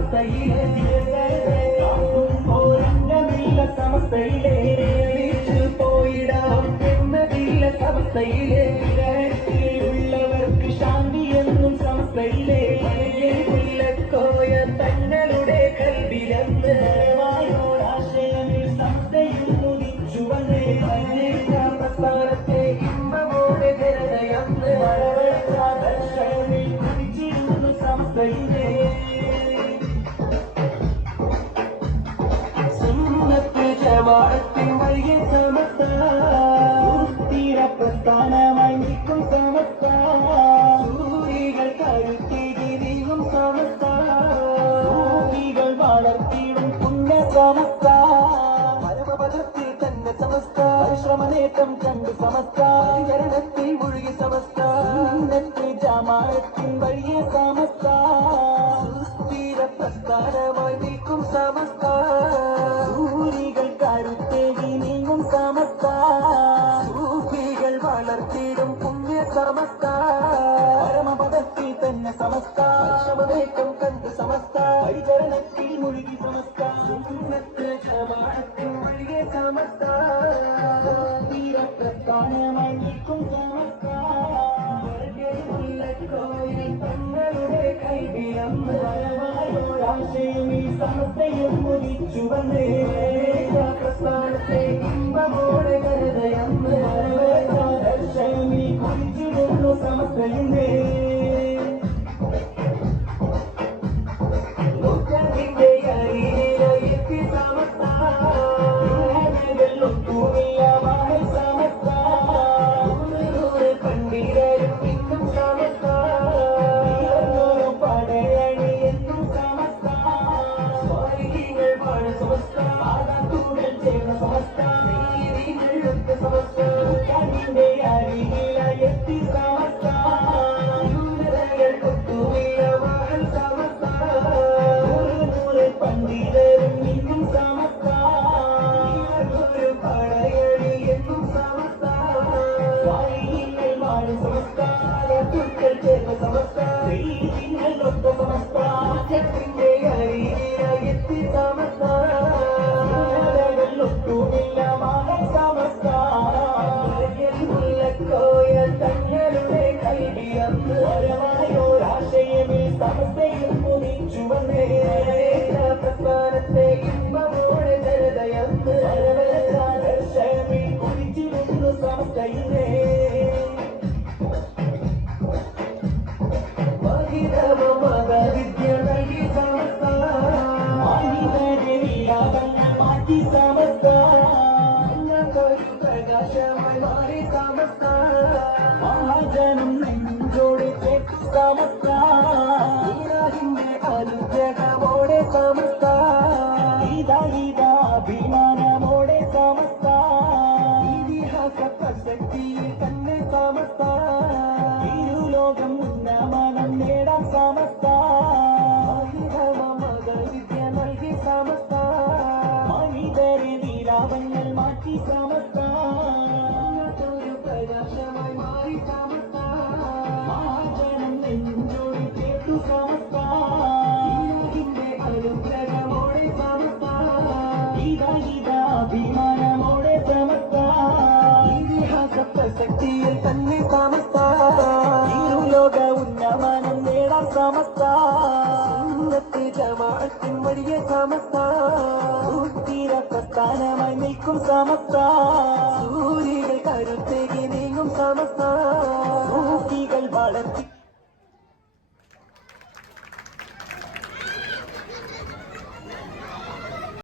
സമസ്തയിലെ സമസ്തയിലെ പോയിടാം എന്നതില്ല സമസ്തയിലെ ഉള്ളവർക്ക് ശാന്തി എന്നും സമസ്തയിലെ ഉള്ളക്കോയ തങ്ങളുടെ കൽവിലെന്ന് ആശയമിൽ സമസ്തയിൽ മുതിച്ചു വന്നേ പ്രസ്ഥാനത്തെ ഇമ്പമോടെ ജനതയെന്ന് ദർശനമിൽ കുതിച്ചിരുന്നു സമസ്തയിലെ ജമാഅത്തിൻ വലിയ സമസ്ത സ്ഥിര പ്രസ്ഥാനമായി നിൽക്കും സമസ്ത സൂരികൾ കരുത്തേകി നീങ്ങും സമസ്ത സൂരികൾ വളർത്തിയിടും പുണ്യ സമസ്ത പരമപദത്തിൽ തന്നെ സമസ്ത പരിശ്രമനേറ്റം കണ്ടു സമസ്ത പരിചരണത്തിൽ മുഴുകി സമസ്ത ജമാഅത്തിൻ വലിയ സമസ്ത സ്ഥിര പ്രസ്ഥാനമായി നിൽക്കും സമസ്ത സൂഫികൾ വളർത്തിയിടും പുണ്യ സമസ്ത പരമപദത്തിൽ തന്നെ സമസ്ത ശ്രമനേറ്റം കണ്ട് സമസ്ത പരിചരണത്തിൽ മുഴുകി സമസ്ത ജമാഅത്തിൻ വലിയ സമസ്ത തീരപ്രസ്ഥാനമായി നിൽക്കും സമസ്ത തങ്ങളുടെ കൈവിലന്ന് ആശയം ഈ സമസ്തയും മുതിച്ചു വന്നേ പ്രസ്ഥാനത്തെ ഇമ്പമോടെ കരുതയന്ന് ദർശനമീ കുറിച്ചിടുന്നു സമസ്തയിലെ നൂറ്റാണ്ടിന്റെ അരിയിലെത്തി സമസ്ത ഒത്തുമില്ലമായ സമസ്ത പണ്ഡിതരും ഇന്നും സമസ്ത പടയണി എന്നും സമസ്ത സ്വാരികൾ വാഴ സമസ്ത സമസ്ത സമസ്ത കണ്ണിന്റെ അരികിലെത്തി സമസ്ത ഒത്തുമില്ലമായ സമസ്ത പണ്ഡിതരും ഇന്നും സമസ്ത ഒരു പടയണി എന്നും സമസ്ത സ്വാരികൾ വാഴ സമസ്ത ചേർന്ന സമസ്ത ഒത്ത സമസ്ത ത്തിന്റെ അരികിലെത്തി സമസ്ത തങ്ങളുടെ കൈവിലൊരാശയമിൽ സമസ്തയിൽ മുതിച്ചു വന്നേ പ്രസ്ഥാനത്തെ ഇമ്പമോടെ ജനതയെന്ന് ദർശനമിൽ കുതിച്ചിരുന്നു സമസ്തയിലെ മതവിദ്യ നൽകി സമസ്ത മാറ്റി സമസ്ത പ്രകാശമായി മാറി സമസ്ത മഹാജനം നെഞ്ചോടെ ചേർത്തു സമസ്ത അനുഗ്രഹമോടെ സമസ്ത അഭിമാനമോടെ സമസ്ത ഇതിഹാസ പ്രസക്തിയിൽ തന്നെ സമസ്ത ഇരുലോകം ഉന്നമനം നേടാൻ സമസ്ത മതവിദ്യ നൽകി സമസ്ത മനിതരെ നീലാവങ്ങൾ മാറ്റി സമസ്ത പ്രകാശമായി മാറി സമസ്ത മഹാജനം നെഞ്ചോടി കേട്ടു സമസ്ത അനുഗ്രഹമോടെ സമസ്ത അഭിമാനമോടെ സമസ്ത ഇതിഹാസ പ്രസക്തിയിൽ തന്നെ സമസ്ത ഇരുലോക ഉന്നമനം നേടാൻ സമസ്ത ജമാഅത്തിൻ വലിയ സമസ്ത തീര പ്രസ്ഥാനമായി നിൽക്കും സമസ്ത